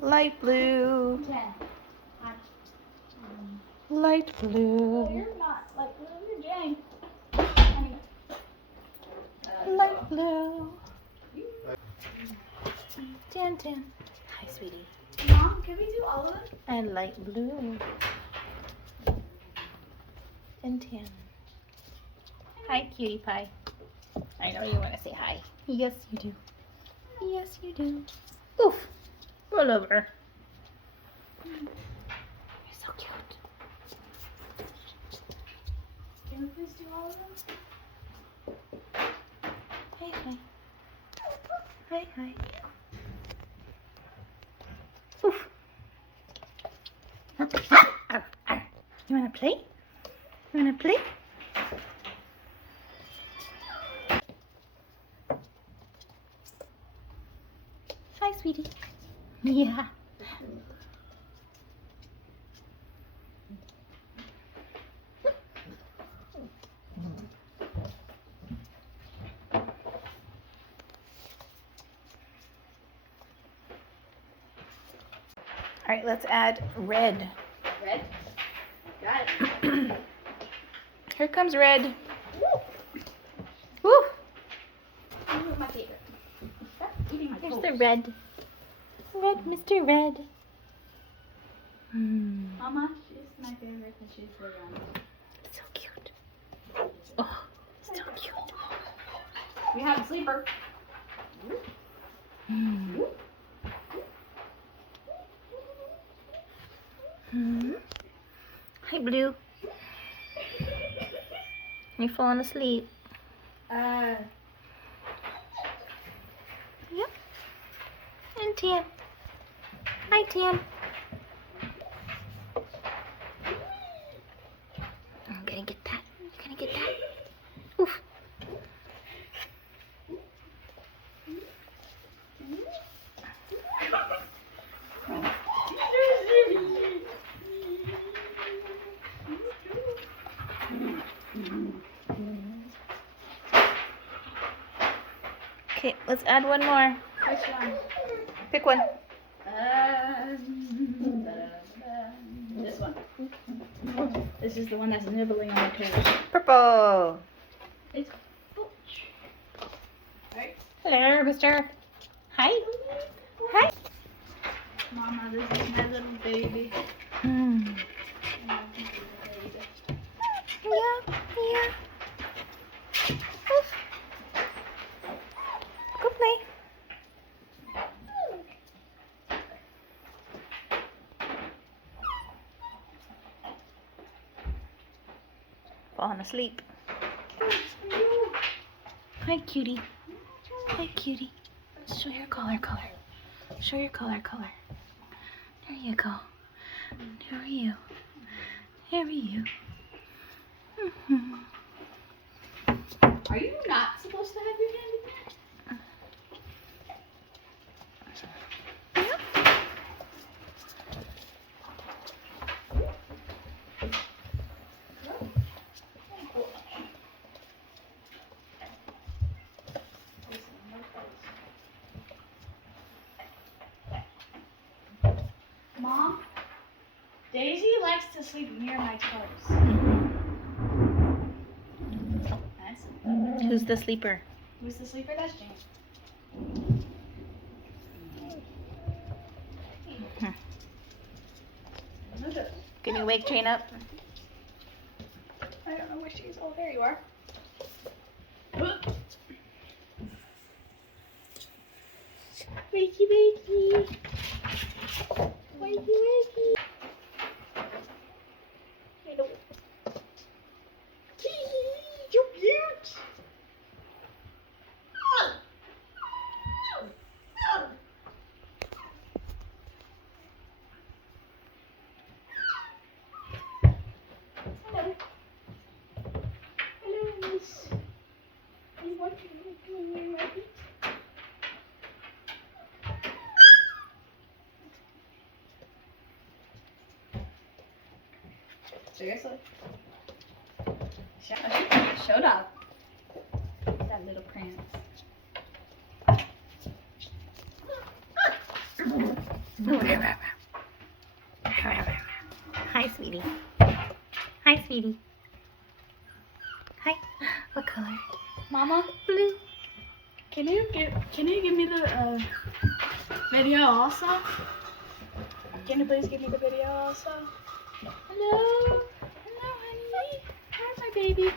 Light blue. 10. Light blue. You're not light blue, you're Jane. Light blue. Tan tan. Hi, sweetie. Mom, can we do all of them? And light blue. And tan. Hi, cutie pie. I know you want to say hi. Yes, you do. Yes, you do. Oof. Roll over. You're so cute. Can we please do all of them? Hi, hi. Hi, hi. Oof. Arr, arr. You want to play? You want to play? Hi, sweetie. Yeah. All right, let's add red. Red? Got it. Here comes red. Woo! Woo! This is my favorite. Stop eating my Here's toes. the red. Red, Mr. Red. Mama, she's my favorite and she's the round. So cute. Oh, so cute. We have a sleeper. Hi, Blue. You falling asleep? Yep. And Tam. Hi, Tam. I'm gonna get that. I'm gonna get that. Oof. Okay, let's add one more. Which one? Pick one. This one. This is the one that's nibbling on my toes. Purple. It's right. Hello, mister. Hi. Hi. Mama, this is my little baby. Yeah, yeah. Oof. Go play. Falling asleep. Hi, cutie. Hi, cutie. Show your color. Show your color. There you go. Who are you? Who are you? Are you not supposed to have your hand in there? Mom, Daisy likes to sleep near my toes. That's Who's the sleeper? Who's the sleeper? That's Jane. Can you wake Jane up? I don't know where she is. Oh, there you are. Wakey. Hello. You cute. Hello, miss. Are you watching me rabbit? Seriously? Showed up. That little prance. Hi, sweetie. Hi, sweetie. Hi. What color? Mama, Blue. can you give me the video also? Can you please give me the video also? Hello, hello, honey. Hi, my baby.